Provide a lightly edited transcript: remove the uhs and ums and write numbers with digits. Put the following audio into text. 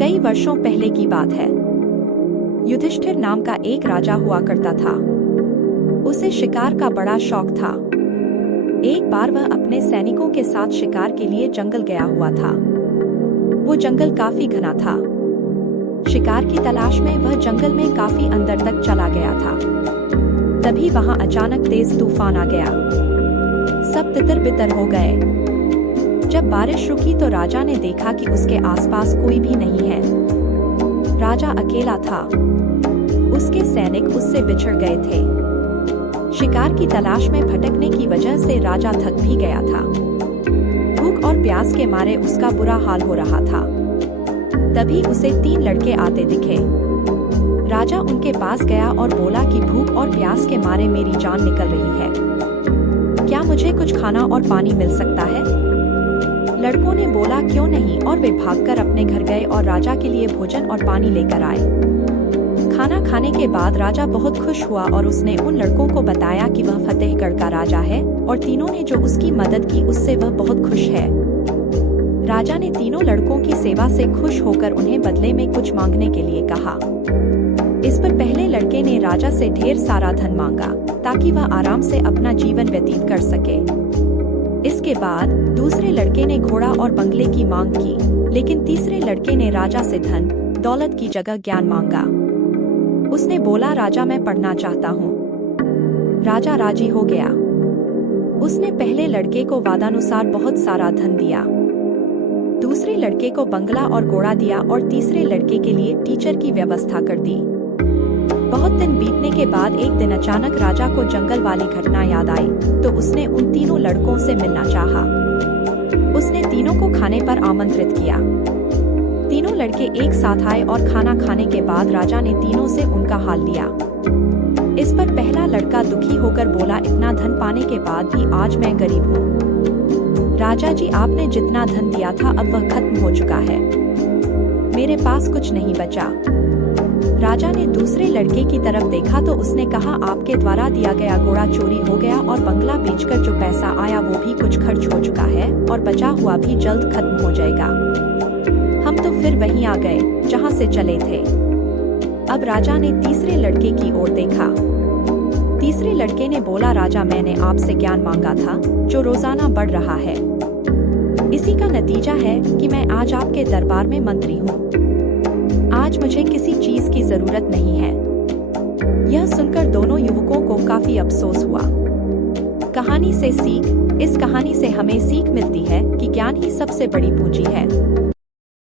कई वर्षों पहले की बात है। युधिष्ठिर नाम का एक राजा हुआ करता था। उसे शिकार का बड़ा शौक था। एक बार वह अपने सैनिकों के साथ शिकार के लिए जंगल गया हुआ था। वो जंगल काफी घना था। शिकार की तलाश में वह जंगल में काफी अंदर तक चला गया था। तभी वहां अचानक तेज तूफान आ गया। सब तितर-बितर हो गए। जब बारिश रुकी तो राजा ने देखा कि उसके आसपास कोई भी नहीं है। राजा अकेला था। उसके सैनिक उससे बिछड़ गए थे। शिकार की तलाश में भटकने की वजह से राजा थक भी गया था। भूख और प्यास के मारे उसका बुरा हाल हो रहा था। तभी उसे 3 लड़के आते दिखे। राजा उनके पास गया और बोला कि भूख और प्यास के मारे मेरी जान निकल रही है। क्या मुझे कुछ खाना और पानी मिल सकता है? लड़कों ने बोला क्यों नहीं, और वे भागकर अपने घर गए और राजा के लिए भोजन और पानी लेकर आए। खाना खाने के बाद राजा बहुत खुश हुआ और उसने उन लड़कों को बताया कि वह फतेहगढ़ का राजा है और तीनों ने जो उसकी मदद की उससे वह बहुत खुश है। राजा ने तीनों लड़कों की सेवा से खुश होकर उन्हें बदले में कुछ मांगने के लिए कहा। इस पर पहले लड़के ने राजा से ढेर सारा धन मांगा ताकि वह आराम से अपना जीवन व्यतीत कर सके। इसके बाद दूसरे लड़के ने घोड़ा और बंगले की मांग की, लेकिन तीसरे लड़के ने राजा से धन दौलत की जगह ज्ञान मांगा। उसने बोला राजा मैं पढ़ना चाहता हूँ। राजा राजी हो गया। उसने पहले लड़के को वादानुसार बहुत सारा धन दिया, दूसरे लड़के को बंगला और घोड़ा दिया और तीसरे लड़के के लिए टीचर की व्यवस्था कर दी। बहुत दिन बीतने के बाद एक दिन अचानक राजा को जंगल वाली घटना याद आई, तो उसने उन तीनों लड़कों से मिलना चाहा। उसने तीनों को खाने पर आमंत्रित किया। तीनों लड़के एक साथ आए और खाना खाने के बाद राजा ने तीनों से उनका हाल लिया। इस पर पहला लड़का दुखी होकर बोला इतना धन पाने के बाद भी आज मैं गरीब हूँ। राजा जी आपने जितना धन दिया था अब वह खत्म हो चुका है, मेरे पास कुछ नहीं बचा। राजा ने दूसरे लड़के की तरफ देखा तो उसने कहा आपके द्वारा दिया गया घोड़ा चोरी हो गया और बंगला बेचकर जो पैसा आया वो भी कुछ खर्च हो चुका है और बचा हुआ भी जल्द खत्म हो जाएगा। हम तो फिर वहीं आ गए जहां से चले थे। अब राजा ने तीसरे लड़के की ओर देखा। तीसरे लड़के ने बोला राजा मैंने आपसे ज्ञान मांगा था जो रोजाना बढ़ रहा है। इसी का नतीजा है कि मैं आज आपके दरबार में मंत्री हूँ। आज मुझे किसी चीज की जरूरत नहीं है। यह सुनकर दोनों युवकों को काफी अफसोस हुआ। कहानी से सीख। इस कहानी से हमें सीख मिलती है कि ज्ञान ही सबसे बड़ी पूंजी है।